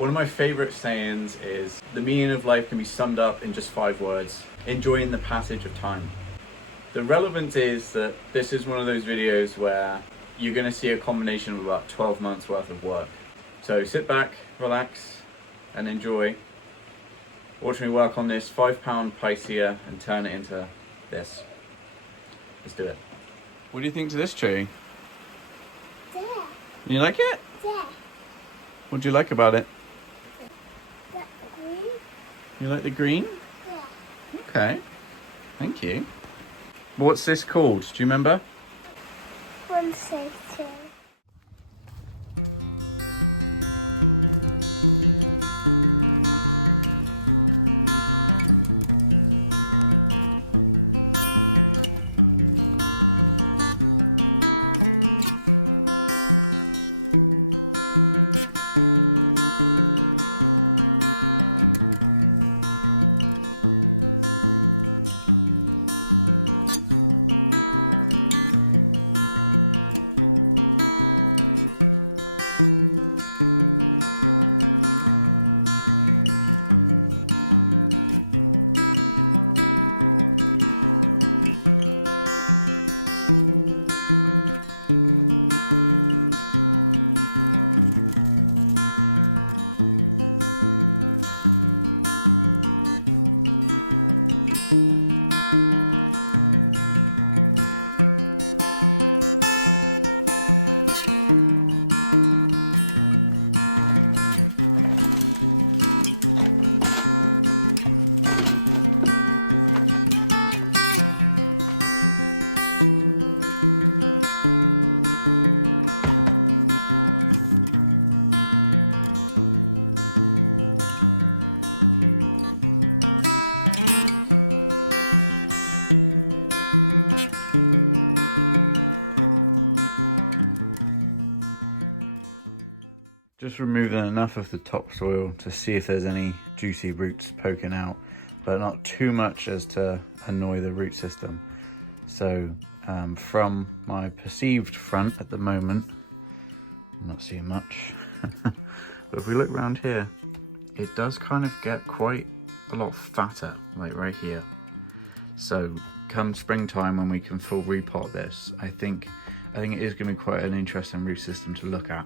One of my favorite sayings is, the meaning of life can be summed up in just 5 words: enjoying the passage of time. The relevance is that this is one of those videos where you're going to see a combination of about 12 months worth of work. So sit back, relax, and enjoy. Watch me work on this 5-pound Picea and turn it into this. Let's do it. What do you think to this tree? Yeah. You like it? Yeah. What do you like about it? The green? You like the green? Yeah. Okay, thank you. What's this called? Do you remember? Bonsai tree. Just removing enough of the topsoil to see if there's any juicy roots poking out, but not too much as to annoy the root system. So from my perceived front at the moment, I'm not seeing much. But if we look around here, it does kind of get quite a lot fatter, like right here. So come springtime, when we can full repot this, I think it is going to be quite an interesting root system to look at.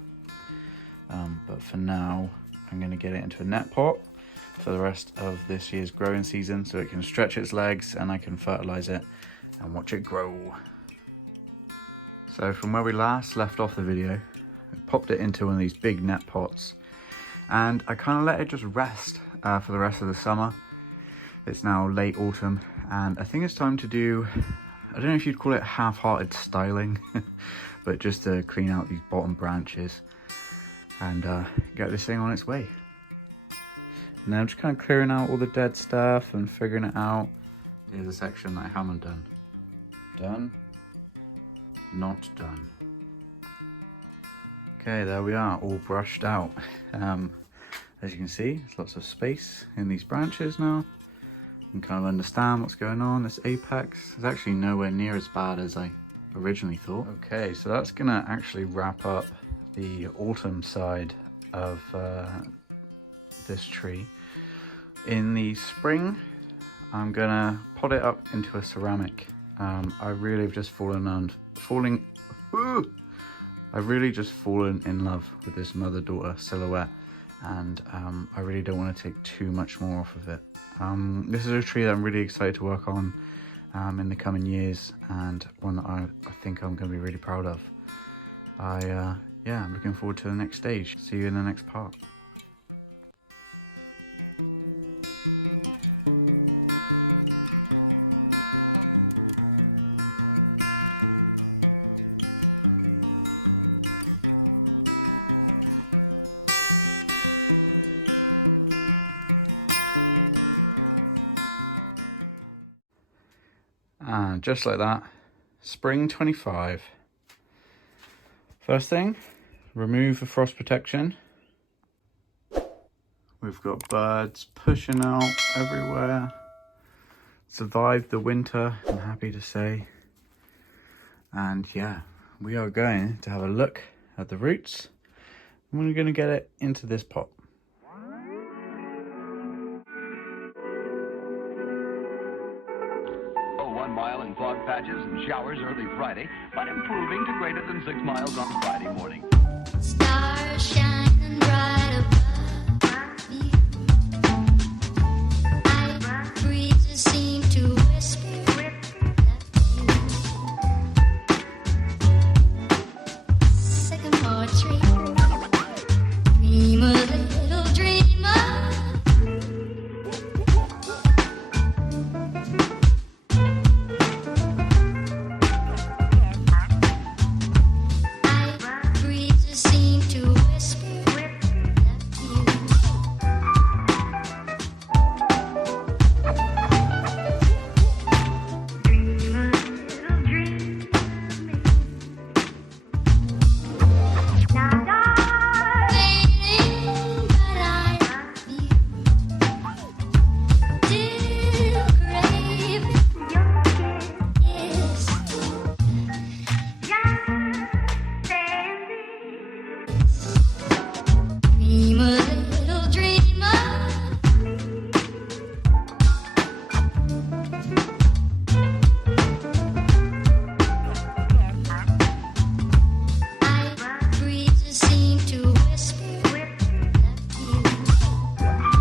But for now, I'm going to get it into a net pot for the rest of this year's growing season, so it can stretch its legs and I can fertilize it and watch it grow. So from where we last left off the video, I popped it into one of these big net pots and I kind of let it just rest for the rest of the summer. It's now late autumn and I think it's time to do, I don't know if you'd call it half-hearted styling, but just to clean out these bottom branches and get this thing on its way. Now I'm just kind of clearing out all the dead stuff and figuring it out. Here's a section that I haven't done. Done. Not done. Okay, there we are, all brushed out. As you can see, there's lots of space in these branches now. You can kind of understand what's going on. This apex is actually nowhere near as bad as I originally thought. Okay, so that's gonna actually wrap up the autumn side of this tree. In the spring, I'm gonna pot it up into a ceramic. I really have just fallen in love with this mother-daughter silhouette, and I really don't want to take too much more off of it. This is a tree that I'm really excited to work on in the coming years, and one that I think I'm going to be really proud of. Yeah, I'm looking forward to the next stage. See you in the next part. And just like that, spring 25. First thing, remove the frost protection. We've got birds pushing out everywhere. Survived the winter, I'm happy to say. And yeah, we are going to have a look at the roots. And we're going to get it into this pot. cloud patches and showers early Friday, but improving to greater than 6 miles on Friday morning. Stars shining bright above you. Night breezes seem to whisper that you. Sycamore tree, dream a little dreamer. Night breezes seem to whisper that you. Waiting, but I love you. Still craving your kiss. Dream a little dreamer. Night breezes seem to whisper that you.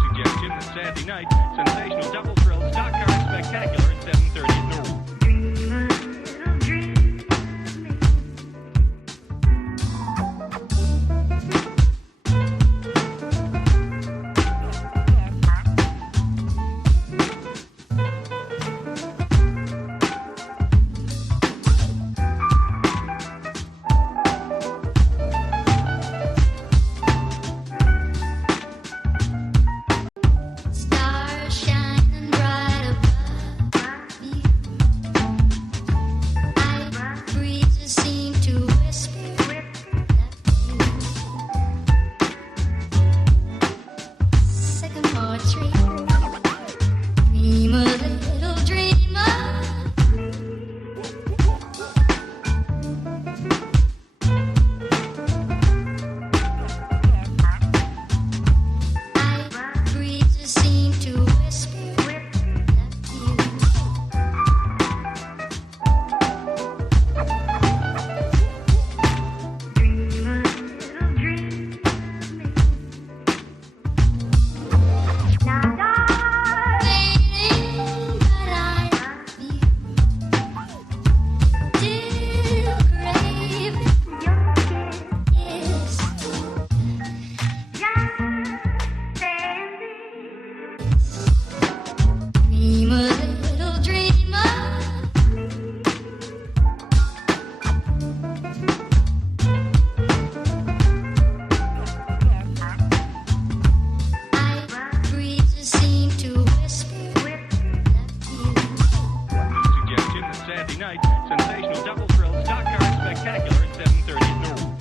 Suggestion that Saturday night, sensational double thrill stock car spectacular at 7:30 at Norway. Stars shining bright above you. Night breezes seem to whisper that you. Sycamore tree, dream a little dreamer. Night breezes seem to whisper that you. Waiting, but I love you. Still craving your kiss. Dream a little dreamer. Night breezes seem to whisper that you. Suggestion that Saturday night, sensational double thrill stock car spectacular at 7:30 at Norway.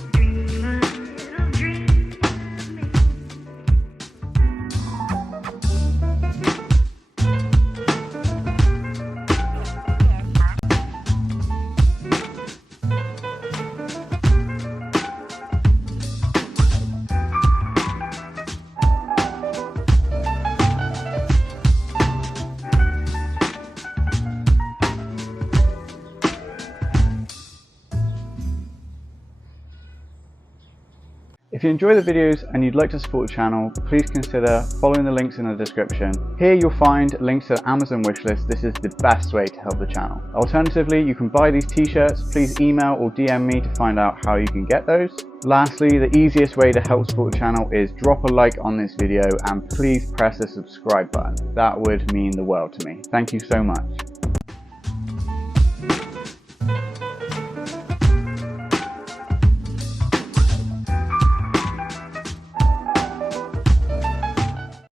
If you enjoy the videos and you'd like to support the channel, please consider following the links in the description. Here you'll find links to the Amazon wishlist. This is the best way to help the channel. Alternatively, you can buy these t-shirts. Please email or DM me to find out how you can get those. Lastly, the easiest way to help support the channel is drop a like on this video and please press the subscribe button. That would mean the world to me. Thank you so much.